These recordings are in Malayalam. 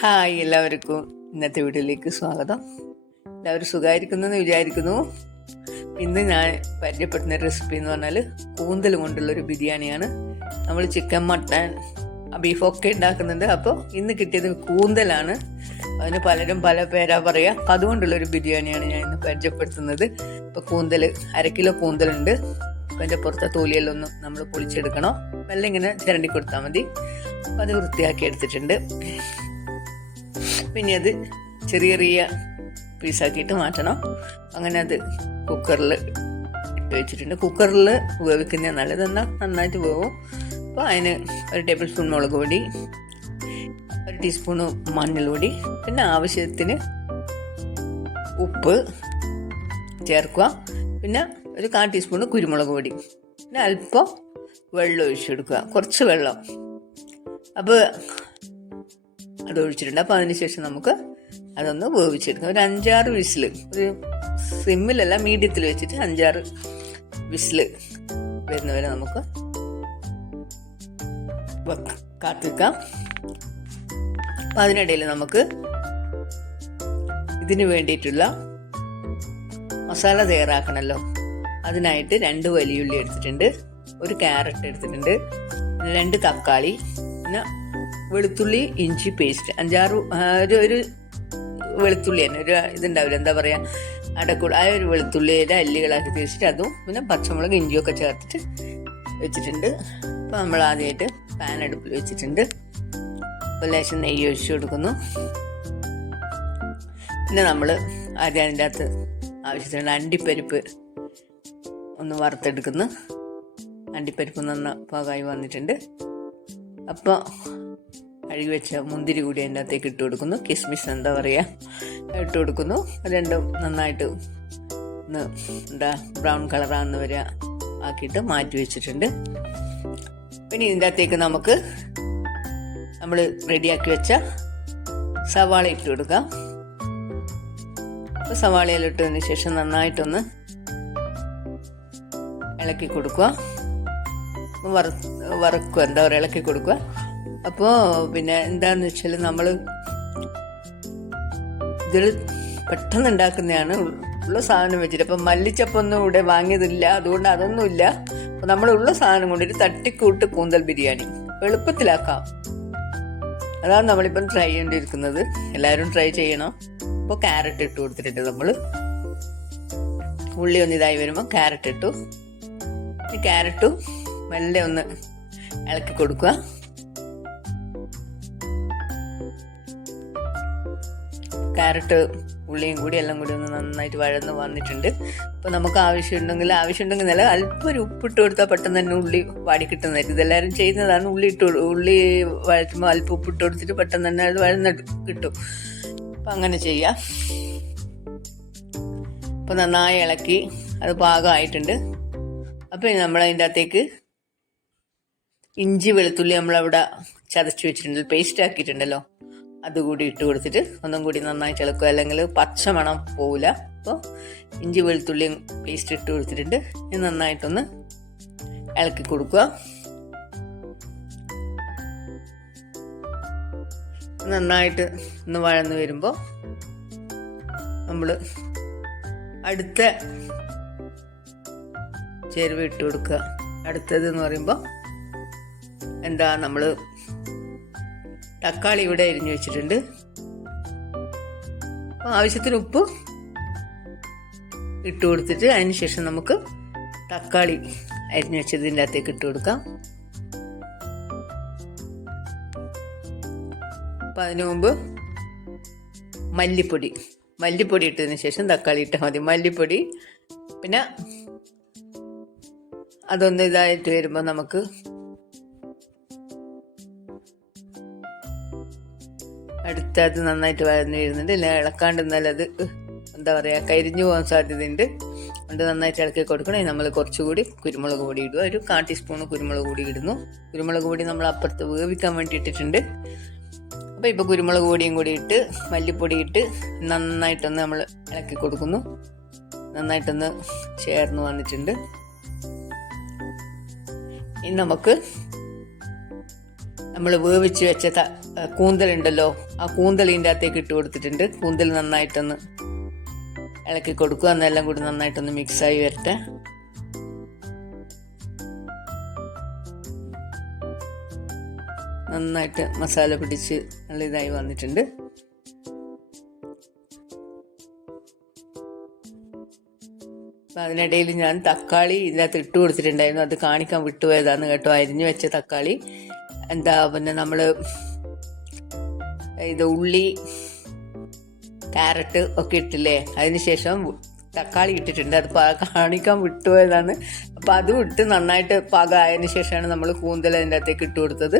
ഹായ് എല്ലാവർക്കും. ഇന്നത്തെ വീഡിയോയിലേക്ക് സ്വാഗതം. എല്ലാവരും സുഖമായിരിക്കുന്നു വിചാരിക്കുന്നു. ഇന്ന് ഞാൻ പരിചയപ്പെടുന്ന റെസിപ്പി എന്ന് പറഞ്ഞാൽ കൂന്തൽ കൊണ്ടുള്ള ഒരു ബിരിയാണിയാണ് നമ്മൾ ചിക്കൻ മട്ടൻ ബീഫൊക്കെ ഉണ്ടാക്കുന്നുണ്ട്. അപ്പോൾ ഇന്ന് കിട്ടിയത് കൂന്തലാണ്. അതിന് പലരും പല പേരാ പറയുക അതുകൊണ്ടുള്ളൊരു ബിരിയാണിയാണ് ഞാൻ ഇന്ന് പരിചയപ്പെടുത്തുന്നത്. ഇപ്പോൾ കൂന്തൽ അര കിലോ കൂന്തലുണ്ട്. അപ്പോൾ അതിന്റെ പുറത്തെ തോലിയെല്ലൊന്നും ഒന്ന് നമ്മൾ പൊളിച്ചെടുക്കണം. അല്ലെങ്കിൽ ഇങ്ങനെ ചിരണ്ടി കൊടുത്താൽ മതി. അപ്പം അത് വൃത്തിയാക്കി എടുത്തിട്ടുണ്ട്. പിന്നെ അത് ചെറിയ ചെറിയ പീസാക്കിയിട്ട് മാറ്റണം. അങ്ങനെ അത് കുക്കറിൽ ഇട്ട് വെച്ചിട്ടുണ്ട്. കുക്കറിൽ വേവിക്കുന്ന നല്ലതെന്നാൽ നന്നായിട്ട് വേവും. അപ്പോൾ അതിന് ഒരു ടേബിൾ സ്പൂൺ മുളക് പൊടി ഒരു ടീസ്പൂണ് മഞ്ഞൾപൊടി പിന്നെ ആവശ്യത്തിന് ഉപ്പ് ചേർക്കുക. പിന്നെ ഒരു കാൽ ടീസ്പൂൺ കുരുമുളക് പൊടി. പിന്നെ അല്പം വെള്ളം ഒഴിച്ചെടുക്കുക. കുറച്ച് വെള്ളം. അപ്പോൾ അത് ഒഴിച്ചിട്ടുണ്ട് അപ്പോൾ അതിനുശേഷം നമുക്ക് അതൊന്ന് വേവിച്ചെടുക്കാം. ഒരു അഞ്ചാറ് വിസിൽ ഒരു സിമ്മിലല്ല മീഡിയത്തിൽ വെച്ചിട്ട് അഞ്ചാറ് വിസിൽ വരുന്നവരെ നമുക്ക് കാത്തിക്കാം. അപ്പം അതിനിടയിൽ നമുക്ക് ഇതിന് വേണ്ടിയിട്ടുള്ള മസാല തയ്യാറാക്കണമല്ലോ അതിനായിട്ട് രണ്ട് വലിയുള്ളി എടുത്തിട്ടുണ്ട്. ഒരു ക്യാരറ്റ് എടുത്തിട്ടുണ്ട്. രണ്ട് തക്കാളി. പിന്നെ വെളുത്തുള്ളി ഇഞ്ചി പേസ്റ്റ് അഞ്ചാറ് ഒരു ഒരു വെളുത്തുള്ളി തന്നെ. ഒരു ഇതുണ്ടാവില്ല എന്താ പറയുക അടക്കൂട് ആ ഒരു വെളുത്തുള്ളിയുടെ അല്ലികളാക്കി തിരിച്ചിട്ട് അതും പിന്നെ പച്ചമുളക് ഇഞ്ചിയൊക്കെ ചേർത്തിട്ട് വെച്ചിട്ടുണ്ട്. അപ്പോൾ നമ്മൾ ആദ്യമായിട്ട് പാൻ അടുപ്പിൽ വെച്ചിട്ടുണ്ട്. അപ്പോൾ ലേശം നെയ്യ് ഒഴിച്ചു കൊടുക്കുന്നു. പിന്നെ നമ്മൾ ആദ്യം അതിന്റെ അകത്ത് ആവശ്യത്തിനുള്ള അണ്ടിപ്പരിപ്പ് ഒന്ന് വറുത്തെടുക്കുന്നു. അണ്ടിപ്പരിപ്പ് നന്ന പാകമായി വന്നിട്ടുണ്ട്. അപ്പോൾ കഴുകി വെച്ച മുന്തിരി കൂടി അതിന്റെ അകത്തേക്ക് ഇട്ട് കൊടുക്കുന്നു. കിസ്മിസ് എന്താ പറയുക ഇട്ട് കൊടുക്കുന്നു. രണ്ടും നന്നായിട്ട് ഒന്ന് എന്താ ബ്രൗൺ കളറാകുന്ന വരെ ആക്കിയിട്ട് മാറ്റി വെച്ചിട്ടുണ്ട്. പിന്നെ ഇതിന്റെ അകത്തേക്ക് നമുക്ക് നമ്മൾ റെഡിയാക്കി വെച്ച സവാള ഇട്ട് കൊടുക്കാം. അപ്പോൾ സവാളയിലിട്ടതിന് ശേഷം നന്നായിട്ടൊന്ന് ഇളക്കി കൊടുക്കുക. വറ വറക്കുക. എന്താ പറയുക ഇളക്കി കൊടുക്കുക. അപ്പോൾ പിന്നെ എന്താന്ന് വെച്ചാൽ നമ്മൾ ഇതിൽ പെട്ടെന്ന് ഉണ്ടാക്കുന്നതാണ് ഉള്ള സാധനം വെച്ചിട്ട്. അപ്പം മല്ലിച്ചപ്പൊന്നും ഇവിടെ വാങ്ങിയതില്ല. അതുകൊണ്ട് അതൊന്നുമില്ല. അപ്പം നമ്മൾ ഉള്ള സാധനം കൊണ്ടൊരു തട്ടിക്കൂട്ട് കൂന്തൽ ബിരിയാണി. എളുപ്പത്തിലാക്കാം. അതാണ് നമ്മളിപ്പം ട്രൈ ചെയ്യേണ്ടിയിരിക്കുന്നത് എല്ലാവരും ട്രൈ ചെയ്യണം. അപ്പോൾ ക്യാരറ്റ് ഇട്ട് കൊടുത്തിട്ടുണ്ട് നമ്മൾ ഉള്ളി ഒന്ന് ഇതായി വരുമ്പോൾ ക്യാരറ്റ് ഇട്ടു. ഈ ക്യാരറ്റും മെല്ലെ ഒന്ന് ഇളക്കി കൊടുക്കുക. ക്യാരറ്റ് ഉള്ളിയും കൂടി എല്ലാം കൂടി ഒന്ന് നന്നായിട്ട് വഴന്ന് വന്നിട്ടുണ്ട്. അപ്പോൾ നമുക്ക് ആവശ്യമുണ്ടെങ്കിൽ ആവശ്യമുണ്ടെങ്കിൽ നല്ല അല്പം ഒരു ഉപ്പിട്ട് കൊടുത്താൽ പെട്ടെന്ന് തന്നെ ഉള്ളി വാടി കിട്ടുന്നതായിരിക്കും. ഇതെല്ലാവരും ചെയ്യുന്നതാണ്. ഉള്ളി ഇട്ട് ഉള്ളി വഴറ്റുമ്പോൾ അല്പം ഉപ്പിട്ട് കൊടുത്തിട്ട് പെട്ടെന്ന് തന്നെ അത് വഴന്ന് കിട്ടും. അപ്പം അങ്ങനെ ചെയ്യാം. അപ്പോൾ നന്നായി ഇളക്കി അത് പാകമായിട്ടുണ്ട്. അപ്പോൾ നമ്മൾ അതിന്റെ അകത്തേക്ക് ഇഞ്ചി വെളുത്തുള്ളി നമ്മളവിടെ ചതച്ച് വെച്ചിട്ടുണ്ട്. പേസ്റ്റ് ആക്കിയിട്ടുണ്ടല്ലോ. അതുകൂടി ഇട്ട് കൊടുത്തിട്ട് ഒന്നും കൂടി നന്നായി ചിളക്കുക അല്ലെങ്കിൽ പച്ചമണം പോവില്ല. അപ്പോൾ ഇഞ്ചി വെളുത്തുള്ളിയും പേസ്റ്റ് ഇട്ട് കൊടുത്തിട്ടുണ്ട്. ഇത് നന്നായിട്ടൊന്ന് ഇളക്കി കൊടുക്കുക. നന്നായിട്ട് ഒന്ന് വഴന്ന് വരുമ്പോൾ നമ്മൾ അടുത്ത ചേരുവ ഇട്ട് കൊടുക്കുക. അടുത്തത് എന്ന് പറയുമ്പോൾ എന്താ നമ്മൾ തക്കാളി ഇവിടെ അരിഞ്ഞു വെച്ചിട്ടുണ്ട്. ആവശ്യത്തിന് ഉപ്പ് ഇട്ട് കൊടുത്തിട്ട് അതിന് ശേഷം നമുക്ക് തക്കാളി അരിഞ്ഞു വെച്ചതിന്റെ അകത്തേക്ക് ഇട്ട് കൊടുക്കാം. അപ്പം അതിനു മുമ്പ് മല്ലിപ്പൊടി മല്ലിപ്പൊടി ഇട്ടതിന് ശേഷം തക്കാളി ഇട്ടാൽ മതി. മല്ലിപ്പൊടി പിന്നെ അതൊന്ന് ഇതായിട്ട് വരുമ്പോൾ നമുക്ക് അടുത്ത അത് നന്നായിട്ട് വരഞ്ഞു വരുന്നുണ്ട്. ഇല്ല ഇളക്കാണ്ട് അത് എന്താ പറയുക കരിഞ്ഞു പോകാൻ സാധ്യതയുണ്ട്. അതുകൊണ്ട് നന്നായിട്ട് ഇളക്കി കൊടുക്കണേ. നമ്മൾ കുറച്ചുകൂടി കുരുമുളക് പൊടി ഇടുക. ഒരു കാ ടീസ്പൂൺ കുരുമുളക് പൊടി ഇടുന്നു. കുരുമുളക് പൊടി നമ്മൾ അപ്പുറത്ത് വേവിക്കാൻ വേണ്ടി ഇട്ടിട്ടുണ്ട്. അപ്പോൾ ഇപ്പോൾ കുരുമുളക് പൊടിയും കൂടി ഇട്ട് മല്ലിപ്പൊടി ഇട്ട് നന്നായിട്ടൊന്ന് നമ്മൾ ഇളക്കി കൊടുക്കുന്നു. നന്നായിട്ടൊന്ന് ചേർന്ന് വന്നിട്ടുണ്ട്. ഇനി നമുക്ക് നമ്മൾ വേവിച്ച് വെച്ച കൂന്തലുണ്ടല്ലോ ആ കൂന്തൽ ഇതിന്റെ അകത്തേക്ക് ഇട്ട് കൊടുത്തിട്ടുണ്ട്. കൂന്തൽ നന്നായിട്ടൊന്ന് ഇളക്കി കൊടുക്കുക. എന്നെല്ലാം കൂടി നന്നായിട്ടൊന്ന് മിക്സായി വരട്ടെ. നന്നായിട്ട് മസാല പിടിച്ച് നല്ല ഇതായി വന്നിട്ടുണ്ട്. അപ്പം അതിനിടയിൽ ഞാൻ തക്കാളി ഇതിനകത്ത് ഇട്ട് കൊടുത്തിട്ടുണ്ടായിരുന്നു. അത് കാണിക്കാൻ വിട്ടുപോയതാണ് കേട്ടോ. അരിഞ്ഞു വെച്ച തക്കാളി. എന്താ പിന്നെ നമ്മൾ ഇത് ഉള്ളി ക്യാരറ്റ് ഒക്കെ ഇട്ടില്ലേ? അതിനുശേഷം തക്കാളി ഇട്ടിട്ടുണ്ട്. അത് കാണിക്കാൻ വിട്ടുപോയതാണ്. അപ്പോൾ അതും ഇട്ട് നന്നായിട്ട് പാകമായതിന് ശേഷമാണ് നമ്മൾ കൂന്തൽ അതിന്റെ അകത്തേക്ക് ഇട്ട് കൊടുത്തത്.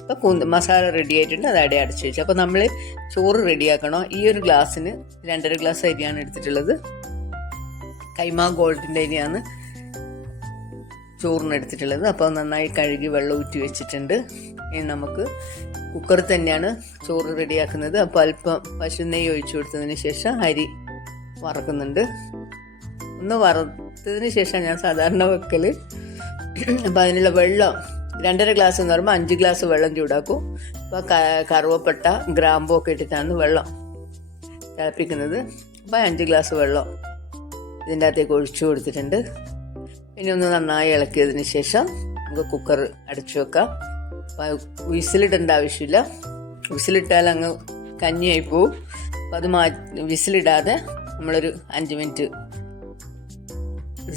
അപ്പോൾ കൂന്ത മസാല റെഡി ആയിട്ടുണ്ട്. അത് അടി അടച്ചു വെച്ചു. അപ്പോൾ നമ്മൾ ചോറ് റെഡിയാക്കണോ ഈ ഒരു ഗ്ലാസ്സിന് രണ്ടര ഗ്ലാസ് അരിയാണ് എടുത്തിട്ടുള്ളത്. കൈമാ ഗോൾഡിന്റെ അരിയാണ്. ചോറിന് എടുത്തിട്ടുള്ളത് അപ്പോൾ നന്നായി കഴുകി വെള്ളം ഊറ്റി വെച്ചിട്ടുണ്ട്. ഇനി നമുക്ക് കുക്കറിൽ തന്നെയാണ് ചോറ് റെഡിയാക്കുന്നത്. അപ്പോൾ അല്പം പശു നെയ്യ് ഒഴിച്ചു കൊടുത്തതിന് ശേഷം അരി വറക്കുന്നുണ്ട്. ഒന്ന് വറുത്തതിന് ശേഷം ഞാൻ സാധാരണ വെക്കൽ അപ്പോൾ അതിനുള്ള വെള്ളം രണ്ടര ഗ്ലാസ് എന്ന് പറയുമ്പോൾ അഞ്ച് ഗ്ലാസ് വെള്ളം ചൂടാക്കും. അപ്പോൾ കറുവപ്പട്ട ഗ്രാമ്പൂ ഒക്കെ ഇട്ടിട്ടാണ് വെള്ളം തിളപ്പിക്കുന്നത്. അപ്പോൾ അഞ്ച് ഗ്ലാസ് വെള്ളം ഇതിന്റെ അകത്തേക്ക് ഒഴിച്ചു കൊടുത്തിട്ടുണ്ട്. ഇനി ഒന്ന് നന്നായി ഇളക്കിയതിന് ശേഷം നമുക്ക് കുക്കർ അടച്ചു വെക്കാം. വിസിലിടേണ്ട ആവശ്യമില്ല. വിസിലിട്ടാൽ അങ്ങ് കഞ്ഞിയായി പോവും. അപ്പോൾ അത് മാ വിസിലിടാതെ നമ്മളൊരു അഞ്ച് മിനിറ്റ്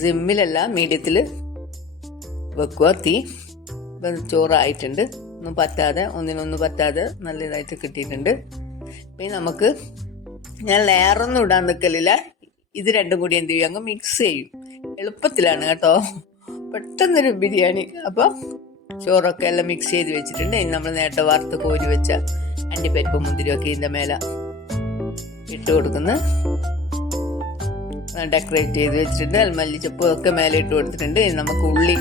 സിമ്മിലല്ല മീഡിയത്തിൽ വെക്കുക. തീ ഇപ്പം ചോറായിട്ടുണ്ട്. ഒന്നും പറ്റാതെ ഒന്നിനൊന്നും പറ്റാതെ നല്ല ഇതായിട്ട് കിട്ടിയിട്ടുണ്ട്. പിന്നെ നമുക്ക് ഞാൻ ലെയറൊന്നും ഇടാൻ നിൽക്കലില്ല ഇത് രണ്ടും കൂടി എന്ത് ചെയ്യും? അങ്ങ് മിക്സ് ചെയ്യും. എളുപ്പത്തിലാണ് കേട്ടോ. പെട്ടെന്നൊരു ബിരിയാണി. അപ്പോൾ ചോറൊക്കെ എല്ലാം മിക്സ് ചെയ്ത് വെച്ചിട്ടുണ്ട്. ഇനി നമ്മൾ നേരത്തെ വറുത്ത് കോരി വെച്ച അണ്ടിപ്പരിപ്പ് മുന്തിരിയൊക്കെ ഇതിന്റെ മേലെ ഇട്ട് കൊടുക്കുന്നു. ഡെക്കറേറ്റ് ചെയ്ത് വെച്ചിട്ടുണ്ട്. അതിൽ മല്ലിച്ചപ്പ് ഒക്കെ മേലെ ഇട്ട് കൊടുത്തിട്ടുണ്ട്. ഇനി നമുക്ക് ഉള്ളി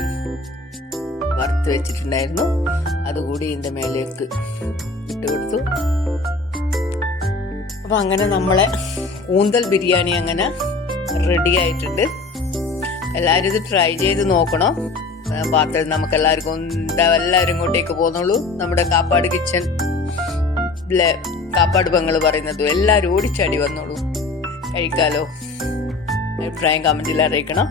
വറുത്ത് വെച്ചിട്ടുണ്ടായിരുന്നു. അതുകൂടി ഇതിന്റെ മേലേക്ക് ഇട്ട് കൊടുത്തു. അപ്പോൾ അങ്ങനെ നമ്മളെ കൂന്തൽ ബിരിയാണി അങ്ങനെ റെഡി ആയിട്ടുണ്ട്. എല്ലാവരും ഇത് ട്രൈ ചെയ്ത് നോക്കണം. പാത്രം നമുക്ക് എല്ലാവർക്കും എല്ലാവരും ഇങ്ങോട്ടേക്ക് പോകുന്നുള്ളൂ നമ്മുടെ കാപ്പാട് കിച്ചൺ കാപ്പാട് പങ്ങൾ പറയുന്നതും എല്ലാവരും ഓടിച്ചാടി വന്നോളൂ. കഴിക്കാലോ. അഭിപ്രായം കമന്റിൽ അറിയിക്കണം.